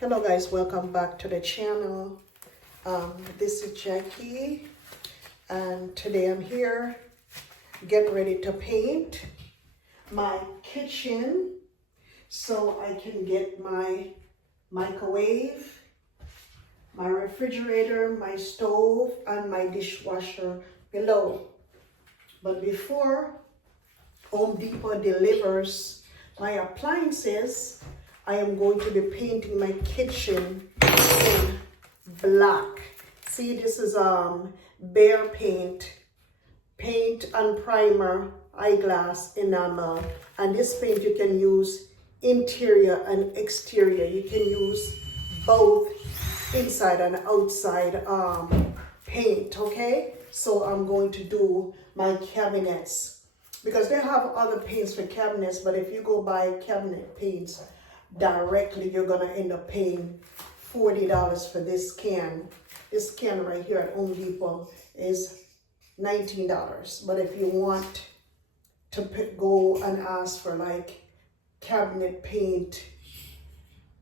Hello guys, welcome back to the channel. This is Jackie and today I'm here getting ready to paint my kitchen so I can get my microwave, my refrigerator, my stove and my dishwasher below. But before Home Depot delivers my appliances, I am going to be painting my kitchen in black. See, this is Bear paint and primer, eyeglass enamel. And this paint you can use interior and exterior. You can use both inside and outside paint, okay? So I'm going to do my cabinets because they have other paints for cabinets, but if you go buy cabinet paints directly, you're gonna end up paying $40 for this can. This can right here at Home Depot is $19. But if you want to go and ask for like cabinet paint,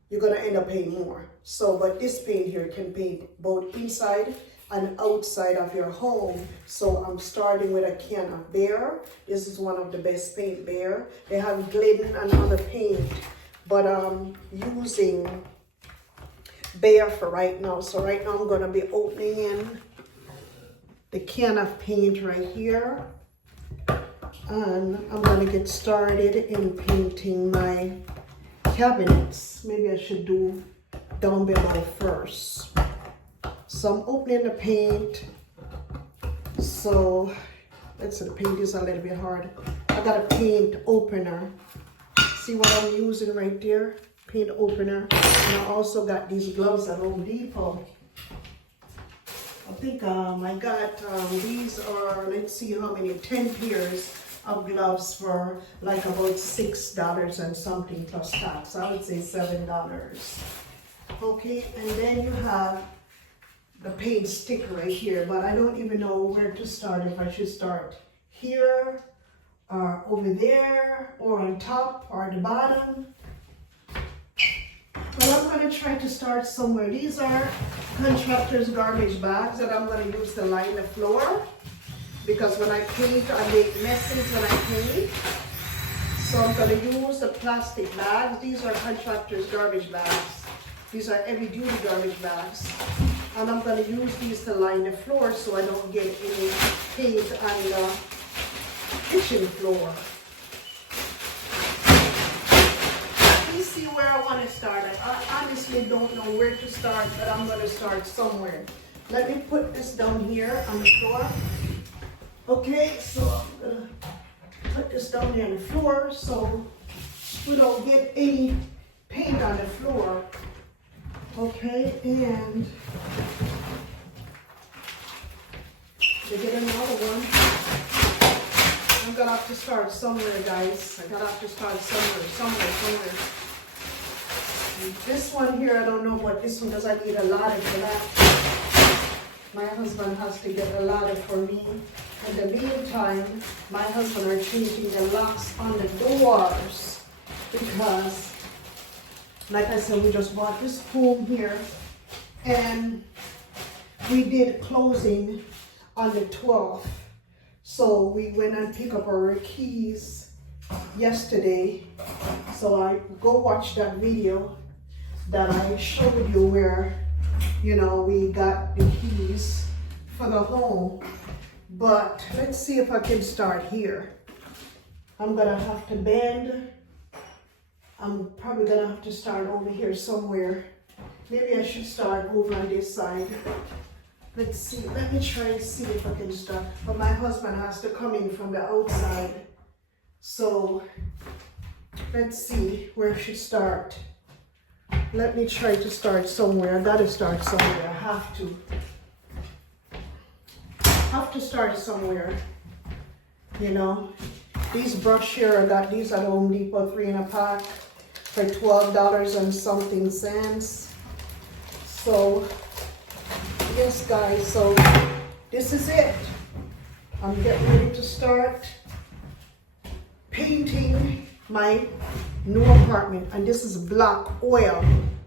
you're gonna end up paying more. So, but this paint here can paint both inside and outside of your home. So I'm starting with a can of Bear. This is one of the best paint, Bear. They have Glidden and other paint, but I'm using Bear for right now. So right now I'm gonna be opening in the can of paint right here. And I'm gonna get started in painting my cabinets. Maybe I should do down below first. So I'm opening the paint. So let's see, the paint is a little bit hard. I got a paint opener. See what I'm using right there? Paint opener. And I also got these gloves at Home Depot. I think I got these are, let's see how many, 10 pairs of gloves for like about $6 and something plus tax. I would say $7. Okay, and then you have the paint stick right here, but I don't even know where to start, if I should start here or over there or on top or the bottom. Well, I'm going to try to start somewhere. These are contractor's garbage bags that I'm going to use to line the floor because when I paint, I make messes when I paint. So I'm going to use the plastic bags. These are contractor's garbage bags. These are heavy duty garbage bags. And I'm going to use these to line the floor so I don't get any paint on the kitchen floor. Please see where I want to start. I honestly don't know where to start, but I'm going to start somewhere. Let me put this down here on the floor. Okay, so I'm going to put this down here on the floor so we don't get any paint on the floor. Okay, and to get another one, I'm gonna have to start somewhere, guys. I gotta have to start somewhere. And this one here, I don't know what this one does. I need a ladder for that. My husband has to get a ladder for me. In the meantime, my husband are changing the locks on the doors because, like I said, we just bought this home here and we did closing on the 12th. So we went and picked up our keys yesterday. So I go watch that video that I showed you where, you know, we got the keys for the home. But let's see if I can start here. I'm gonna have to bend. I'm probably gonna have to start over here somewhere. Maybe I should start over on this side. Let's see, let me try and see if I can start. But my husband has to come in from the outside. So let's see where I should start. Let me try to start somewhere. I gotta start somewhere, I have to. Start somewhere, you know. These brush here, I got these at Home Depot, 3 in a pack for $12 and something cents. So yes guys, so this is it. I'm getting ready to start painting my new apartment, and this is black oil.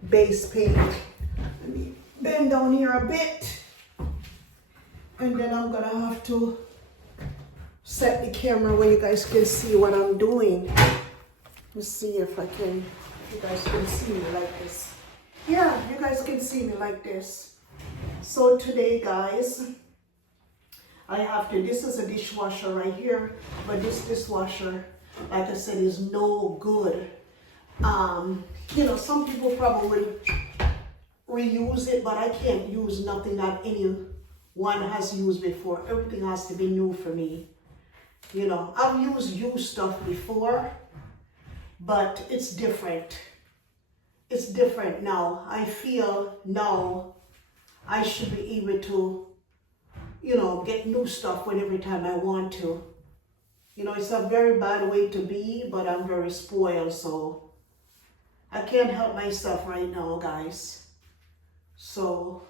base paint. Let me bend down here a bit. And then I'm gonna have to set the camera where you guys can see what I'm doing. Let's see if you guys can see me like this. Yeah, you guys can see me like this. So today, guys, this is a dishwasher right here, but this dishwasher, like I said, is no good. Some people probably will reuse it, but I can't use nothing that anyone has used before. Everything has to be new for me. I've used stuff before, but it's different. It's different now. I feel now I should be able to, get new stuff every time I want to. It's a very bad way to be, but I'm very spoiled, so I can't help myself right now, guys. So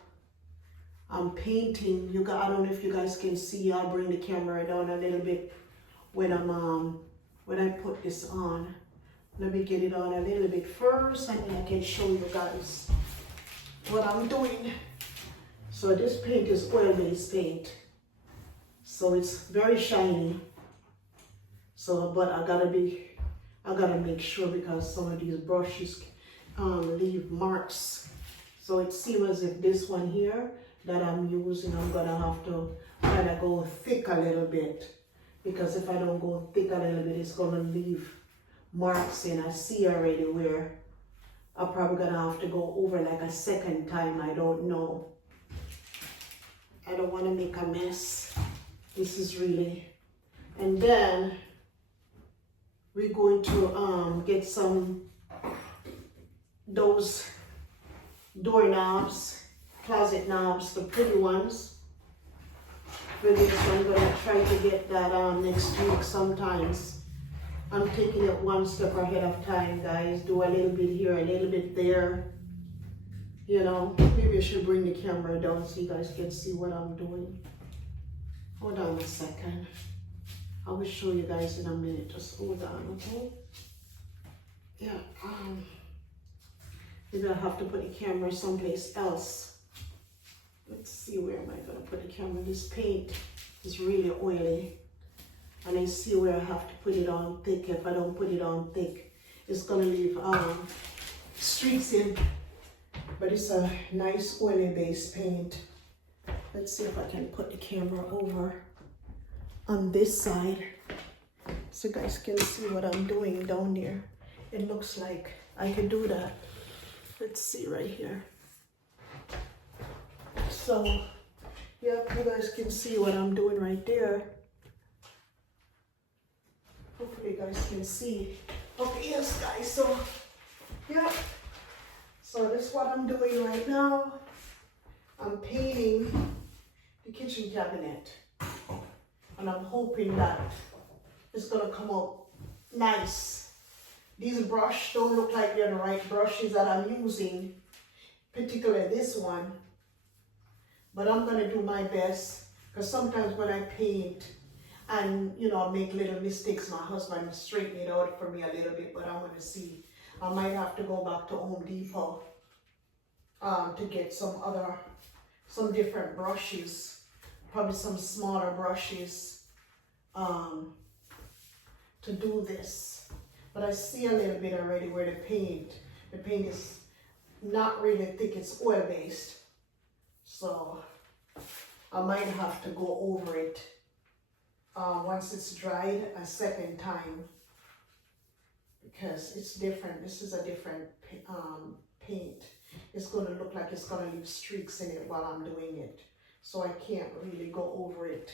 I'm painting. I don't know if you guys can see. I'll bring the camera down a little bit when I put this on. Let me get it on a little bit first, and then I can show you guys what I'm doing. So this paint is oil-based paint, so it's very shiny. But I gotta make sure, because some of these brushes leave marks. So it seems as if this one here that I'm using, I'm gonna have to kind of go thick a little bit, because if I don't go thick a little bit, it's gonna leave marks in. I see already where I'm probably gonna have to go over like a second time. I don't know. I don't want to make a mess. This is really, and then we're going to get those door knobs, closet knobs, the pretty ones. For this, I'm gonna try to get that next week sometimes. I'm taking it one step ahead of time, guys. Do a little bit here, a little bit there. Maybe I should bring the camera down so you guys can see what I'm doing. Hold on a second. I will show you guys in a minute. Just hold on, okay? Yeah, maybe I'll have to put the camera someplace else. Let's see, where am I gonna put the camera? This paint is really oily. And I see where I have to put it on thick. If I don't put it on thick, it's gonna leave streaks in. But it's a nice oily-based paint. Let's see if I can put the camera over on this side, so you guys can see what I'm doing down there. It looks like I can do that. Let's see right here. So, yeah, you guys can see what I'm doing right there. Hopefully you guys can see. Okay, yes, guys, so, yeah. So this is what I'm doing right now. I'm painting the kitchen cabinet. And I'm hoping that it's gonna come out nice. These brushes don't look like they're the right brushes that I'm using, particularly this one. But I'm gonna do my best, because sometimes when I paint and I make little mistakes, my husband straighten it out for me a little bit, but I'm gonna see. I might have to go back to Home Depot to get some different brushes, probably some smaller brushes to do this. But I see a little bit already where the paint is not really thick, it's oil based. So I might have to go over it once it's dried a second time, because it's different. This is a different paint. It's going to look like it's going to leave streaks in it while I'm doing it. So I can't really go over it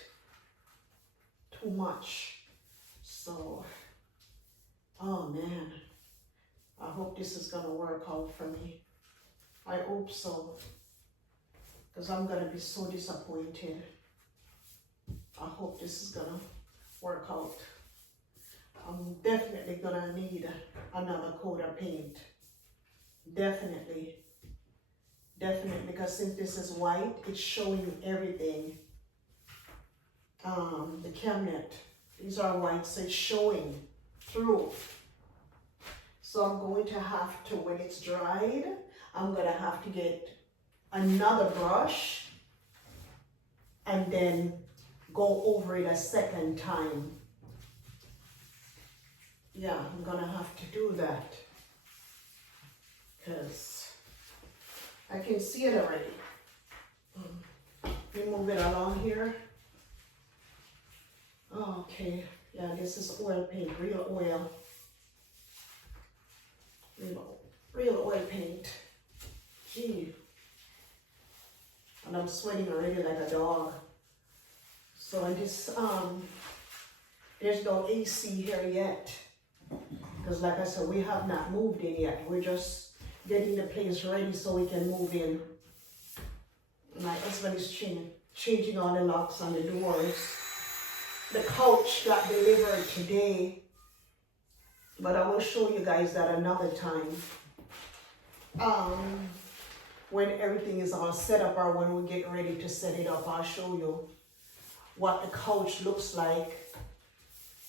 too much. So, oh man, I hope this is going to work out for me. I hope so, because I'm going to be so disappointed. I hope this is going to work out. I'm definitely going to need another coat of paint. Definitely, because since this is white, it's showing everything. The cabinet, these are white, so it's showing through. So I'm going to have to, when it's dried, I'm gonna have to get another brush and then go over it a second time. Yeah, I'm gonna have to do that because I can see it already. Let me move it along here. Okay, yeah, this is oil paint, real oil. Real oil paint. Gee. And I'm sweating already like a dog. So I just, there's no AC here yet. Because like I said, we have not moved in yet. We're just getting the place ready so we can move in. My husband is changing all the locks on the doors. The couch got delivered today, but I will show you guys that another time. When everything is all set up or when we get ready to set it up, I'll show you what the couch looks like.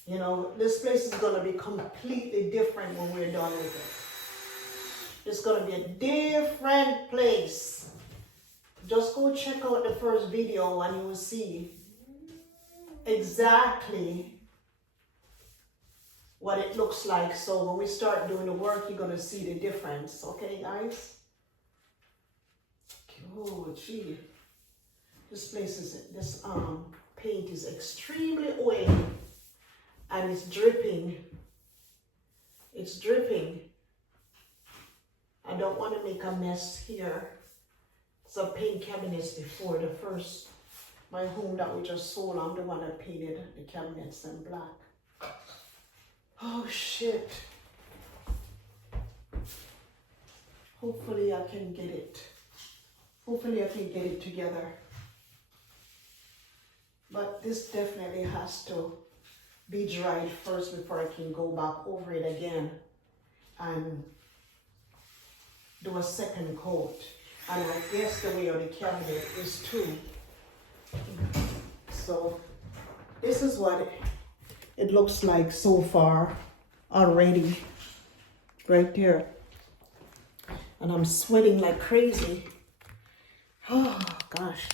You know, this place is gonna be completely different when we're done with it. It's gonna be a different place. Just go check out the first video and you will see exactly what it looks like. So when we start doing the work, you're gonna see the difference. Okay, guys? Oh, gee. This paint is extremely oily and it's dripping. It's dripping. I don't want to make a mess here. So paint cabinets before my home that we just sold, I'm the one that painted the cabinets in black. Oh shit. Hopefully I can get it. Hopefully I can get it together. But this definitely has to be dried first before I can go back over it again and do a second coat. And I guess the way of the cabinet is too. So this is what it looks like so far already, right there. And I'm sweating like crazy. Oh gosh,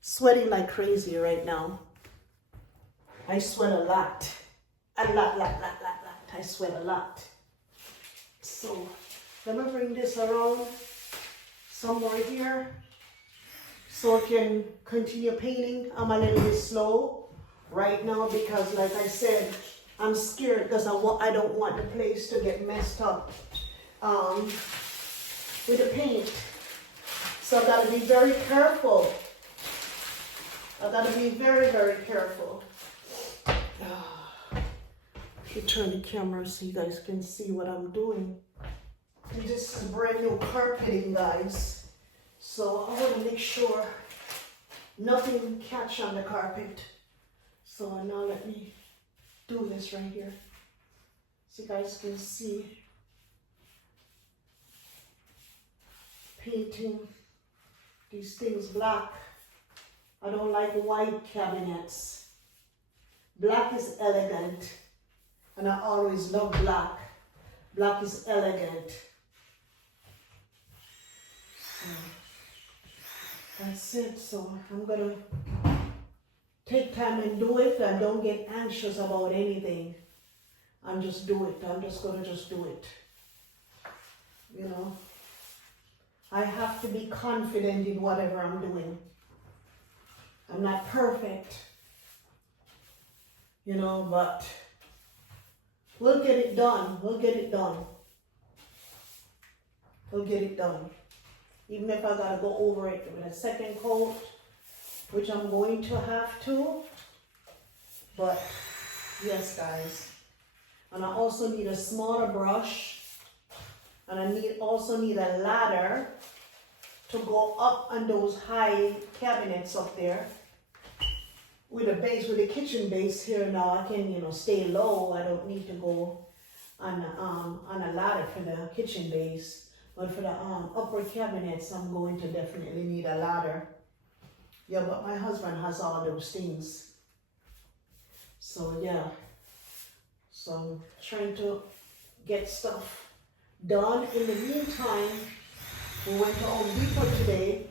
sweating like crazy right now. I sweat a lot. I sweat a lot. So let me bring this around somewhere here so I can continue painting. I'm a little bit slow right now because like I said, I'm scared because I don't want the place to get messed up with the paint. So I gotta be very careful. I gotta be very, very careful. Let me turn the camera so you guys can see what I'm doing. And this is brand new carpeting, guys. So I want to make sure nothing catch on the carpet. So now let me do this right here so you guys can see. Painting these things black. I don't like white cabinets. Black is elegant, and I always love black. Black is elegant. So that's it. So I'm gonna take time and do it, and don't get anxious about anything. I'm just do it. I'm just gonna just do it. You know, I have to be confident in whatever I'm doing. I'm not perfect, you know, but we'll get it done. We'll get it done. We'll get it done. Even if I gotta go over it with a second coat, which I'm going to have to. But yes, guys. And I also need a smaller brush. And I also need a ladder to go up on those high cabinets up there. With a base, with a kitchen base here now, I can, you know, stay low. I don't need to go on a ladder for the kitchen base. But for the upper cabinets, I'm going to definitely need a ladder. Yeah, but my husband has all those things. So yeah. So I'm trying to get stuff done. In the meantime, We went to Home Depot today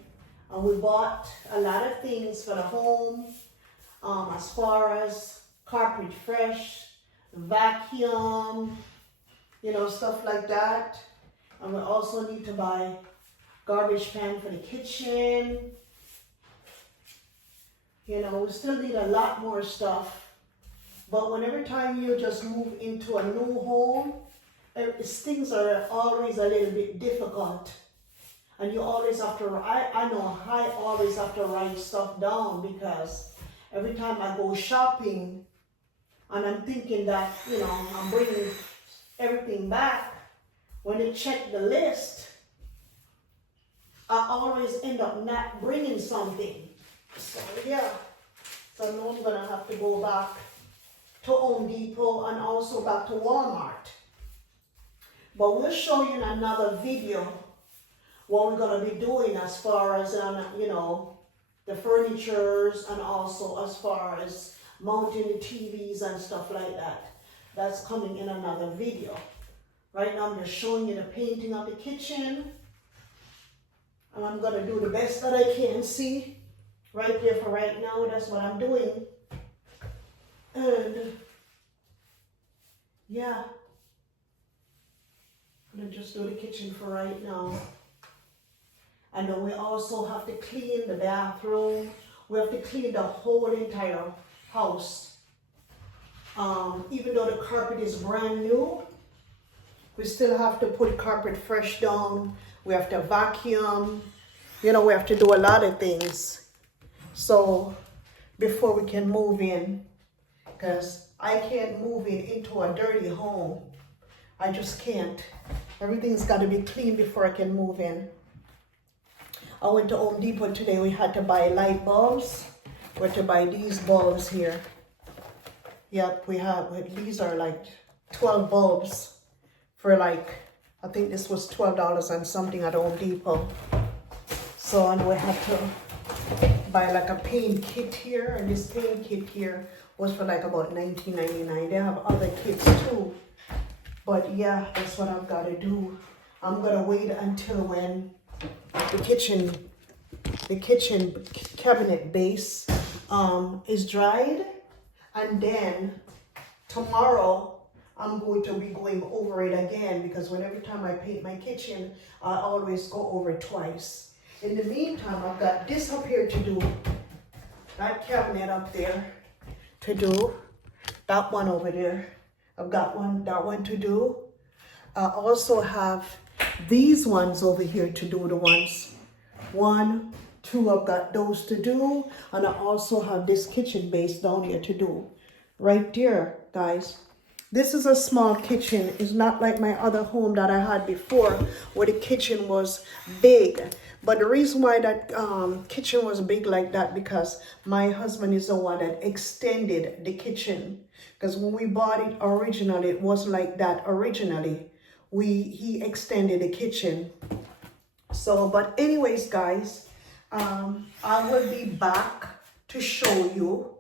and we bought a lot of things for the home, as far as carpet fresh, vacuum, stuff like that. And we also need to buy garbage pan for the kitchen. We still need a lot more stuff. But every time you just move into a new home, things are always a little bit difficult. And you always have to, I know I always have to write stuff down, because every time I go shopping and I'm thinking that, I'm bringing everything back, when I check the list, I always end up not bringing something. So yeah, so now I'm gonna have to go back to Home Depot and also back to Walmart. But we'll show you in another video what we're gonna be doing as far as the furnitures, and also as far as mounting the TVs and stuff like that. That's coming in another video. Right now I'm just showing you the painting of the kitchen, and I'm gonna do the best that I can. See right there for right now, that's what I'm doing. And yeah, I'm gonna just do the kitchen for right now. And then we also have to clean the bathroom. We have to clean the whole entire house. Even though the carpet is brand new, we still have to put carpet fresh down. We have to vacuum. We have to do a lot of things. So before we can move in, because I can't move into a dirty home. I just can't. Everything's got to be clean before I can move in. I went to Home Depot today. We had to buy light bulbs. We had to buy these bulbs here. Yep, these are like 12 bulbs for I think this was $12 and something at Home Depot. So, and we had to buy like a paint kit here, and this paint kit here was for like about $19.99. They have other kits too. But yeah, that's what I've got to do. I'm gonna wait until when the kitchen cabinet base is dried, and then tomorrow I'm going to be going over it again, because every time I paint my kitchen, I always go over it twice. In the meantime, I've got this up here to do, that cabinet up there to do, that one over there. I've got that one to do. I also have these ones over here to do, the ones 1, 2, I've got those to do, and I also have this kitchen base down here to do. Right there, guys. This is a small kitchen. It's not like my other home that I had before, where the kitchen was big. But the reason why that kitchen was big like that, because my husband is the one that extended the kitchen. Because when we bought it originally, it wasn't like that originally. He extended the kitchen. So, but anyways, guys, I will be back to show you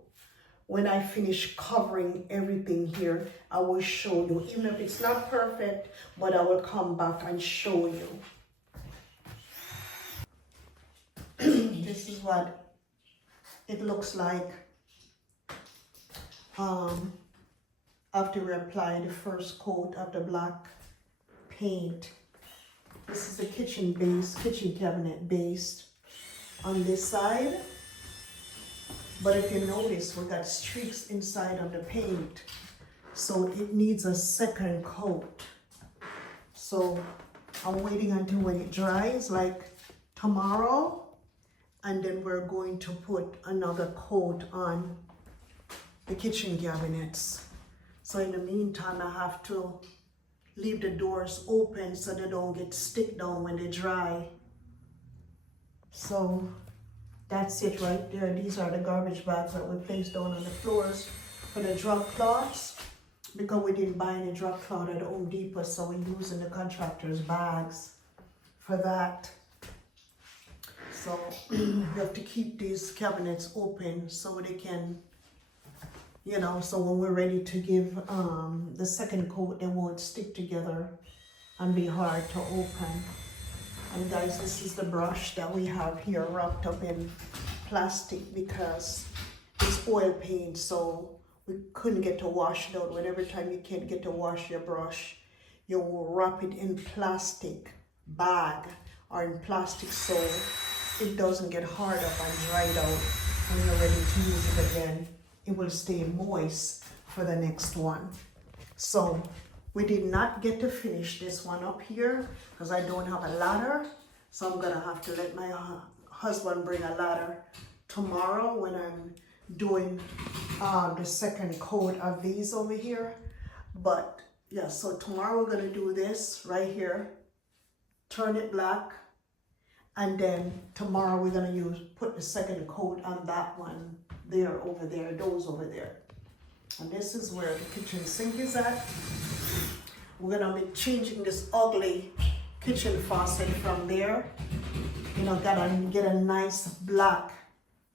when I finish covering everything here. I will show you, even if it's not perfect, but I will come back and show you. This is what it looks like after we apply the first coat of the black paint. This is the kitchen cabinet base on this side. But if you notice, we got streaks inside of the paint, so it needs a second coat. So I'm waiting until when it dries, like tomorrow, and then we're going to put another coat on the kitchen cabinets. So in the meantime, I have to leave the doors open so they don't get stick down when they dry. So that's it right there. These are the garbage bags that we placed down on the floors for the drop cloths, because we didn't buy any drop cloth at Home Depot, so we're using the contractor's bags for that. So we have to keep these cabinets open so they can, so when we're ready to give the second coat, they won't stick together and be hard to open. And guys, this is the brush that we have here wrapped up in plastic because it's oil paint, so we couldn't get to wash it out. Whenever time you can't get to wash your brush, you will wrap it in plastic bag or in plastic so it doesn't get hard up and dried out. When you're ready to use it again, it will stay moist for the next one. So we did not get to finish this one up here because I don't have a ladder. So I'm gonna have to let my husband bring a ladder tomorrow when I'm doing the second coat of these over here. But yeah, so tomorrow we're gonna do this right here, turn it black, and then tomorrow we're gonna put the second coat on that one there, over there, those over there. And this is where the kitchen sink is at. We're gonna be changing this ugly kitchen faucet from there. You know, gotta get a nice black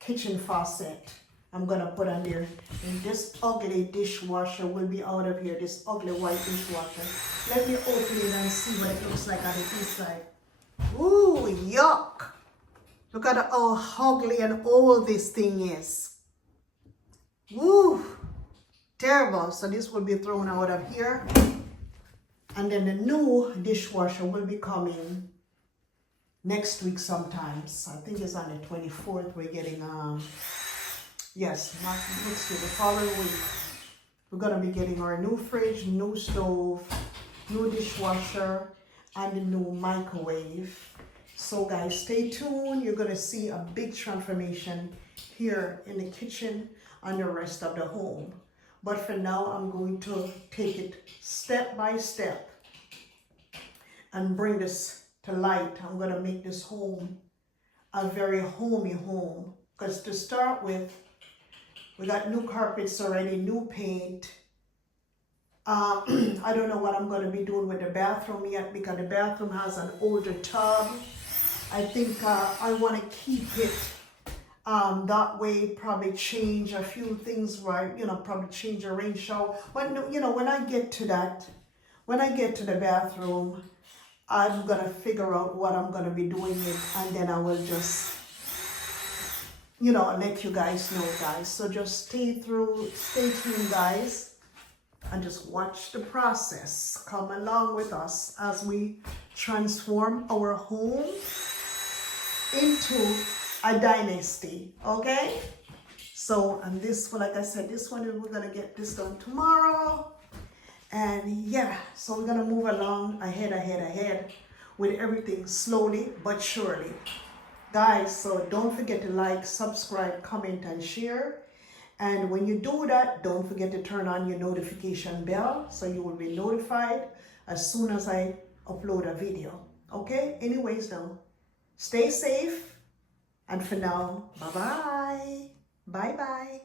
kitchen faucet. I'm gonna put on there. And this ugly dishwasher will be out of here, this ugly white dishwasher. Let me open it and see what it looks like on the inside. Ooh, yuck. Look at how ugly and old this thing is. Woo, terrible. So this will be thrown out of here. And then the new dishwasher will be coming next week sometimes. I think it's on the 24th. We're getting, yes, not next week, the following week. We're gonna be getting our new fridge, new stove, new dishwasher, and a new microwave. So guys, stay tuned. You're gonna see a big transformation here in the kitchen and the rest of the home. But for now, I'm going to take it step by step and bring this to light. I'm gonna make this home a very homey home. Because to start with, we got new carpets already, new paint. I don't know what I'm gonna be doing with the bathroom yet because the bathroom has an older tub. I think I wanna keep it that way, probably change a few things, right? You know, probably change a rain shower. But you know, when I get to the bathroom, I'm gonna figure out what I'm gonna be doing it, and then I will just, you know, let you guys know, guys. So just stay tuned, guys, and just watch the process. Come along with us as we transform our home into a dynasty, okay? So, and this one, like I said, this one, we're gonna get this done tomorrow. And yeah, so we're gonna move along ahead with everything slowly but surely. Guys, so don't forget to like, subscribe, comment, and share. And when you do that, don't forget to turn on your notification bell so you will be notified as soon as I upload a video. Okay? Anyways, now, stay safe. And for now, bye-bye. Bye-bye.